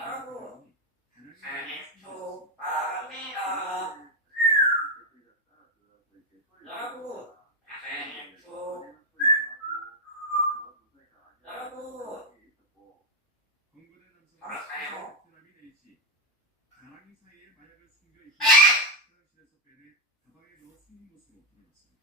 여러분, 생일 다낭이 축하합니다. 여러분, 생일 여러분, 검거된 남성은 알았어요? 베트남인 A씨, 다낭이 사이에 마약을 숨겨 입힌 화장실에서 빼내 가방에 넣어 숨긴 것으로 드러났습니다.